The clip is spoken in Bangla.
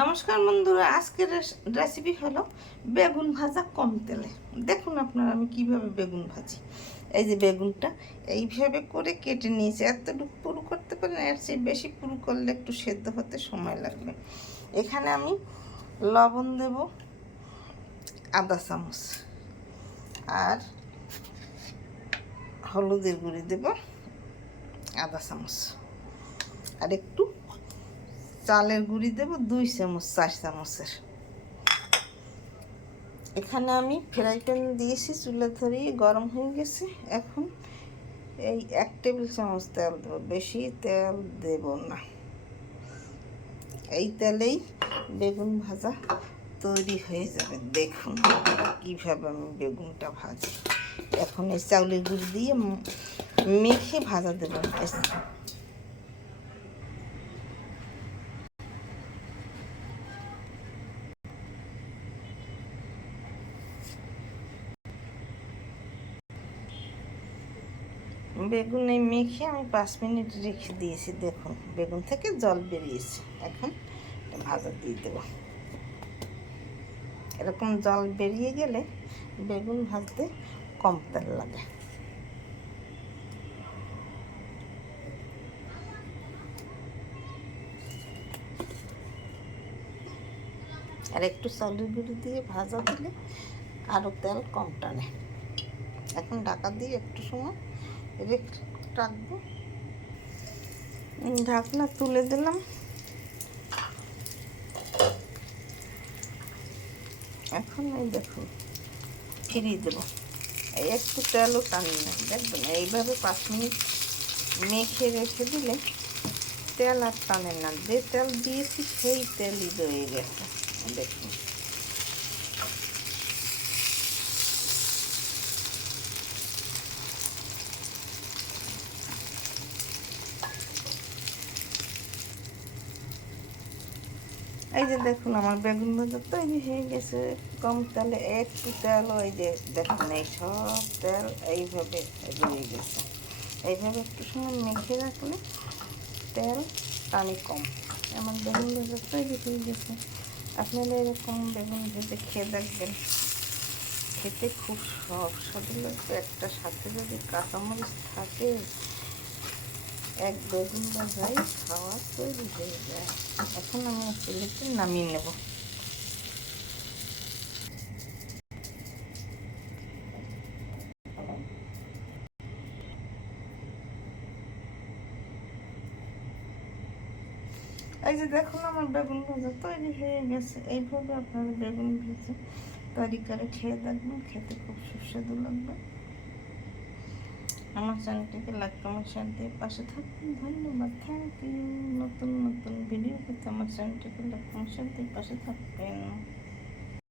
নমস্কার বন্ধুরা, আজকের রেসিপি হলো বেগুন ভাজা কম তেলে। দেখুন আপনারা আমি কিভাবে বেগুন ভাজি। এই যে বেগুনটা এইভাবে করে কেটে নিয়েছি। এতটুকু পুরু করতে পারেন, এর চেয়ে বেশি পুরু করলে একটু সেদ্ধ হতে সময় লাগবে। এখানে আমি লবণ দেব আধা চামচ, আর হলুদের গুঁড়ি দেব আধা চামচ, আর একটু চালের গুঁড়ি দেব 2 চামচ, 4 চামচের। এখানে আমি ফ্রাই প্যান দিয়েছি, চুলা ধরিয়ে গরম হয়ে গেছে। এখন এই 1 টেবিল চামচ তেল দেবো, বেশি তেল দেব না। এই তেলেই বেগুন ভাজা তৈরি হয়ে যাবে। দেখুন কীভাবে আমি বেগুনটা ভাজি। এখন এই চাউলের গুঁড়ি দিয়ে মেখে ভাজা দেবো। বেগুন এই মেখে আমি 5 মিনিট রেখে দিয়েছি। দেখুন বেগুন থেকে জল বেরিয়েছে। এখন ভাজা দিয়ে দেব। এরকম জল বেরিয়ে গেলে বেগুন ভাজতে কম তেল লাগে। আর একটু চালের গুঁড়ি দিয়ে ভাজা দিলে আরও তেল কম টানে। এখন ঢাকা দিয়ে একটু সময় রেখে রাখবো। ঢাকনা তুলে দিলাম। এখন এই দেখুন ফিরিয়ে দেবো। এই একটু তেলও টানি না, দেখবেন এইভাবে 5 মিনিট মেখে রেখে দিলে তেল আর টানে না। যে তেল দিয়েছি সেই তেলই রয়ে গেছে। দেখুন এই যে দেখুন আমার বেগুন ভাজা তৈরি হয়ে গেছে। কম তেলে একটু তেল, ওই যে দেখুন এই সব তেল এইভাবে রয়ে গেছে। এইভাবে একটু সময় মেখে রাখলে তেল টানি কম। আমার বেগুন ভাজা তৈরি হয়ে গেছে। আপনারা এরকম বেগুন ভেজে খেয়ে দেখবেন, খেতে খুব সুস্বাদু লাগবে। একটা সাথে যদি কাঁচামরিচ থাকে, এক বেগুন ভাজাই খাওয়া তৈরি হয়ে যায়। এখন আমি প্লেটে নামিয়ে নেব। এই যে দেখুন আমার বেগুন ভাজা তৈরি হয়ে গেছে। এইভাবে আপনারা বেগুন ভেজে তৈরি করে খেয়ে দেখবেন, খেতে খুব সুস্বাদু লাগবে। আমার চ্যানেলটিকে লাইক কমেন্ট শেয়ার দিয়ে পাশে থাকবেন। ধন্যবাদ, থ্যাংক ইউ। নতুন নতুন ভিডিও পেতে আমার চ্যানেলটিকে লাইক কমেন্ট শেয়ার দিয়ে পাশে থাকবেন।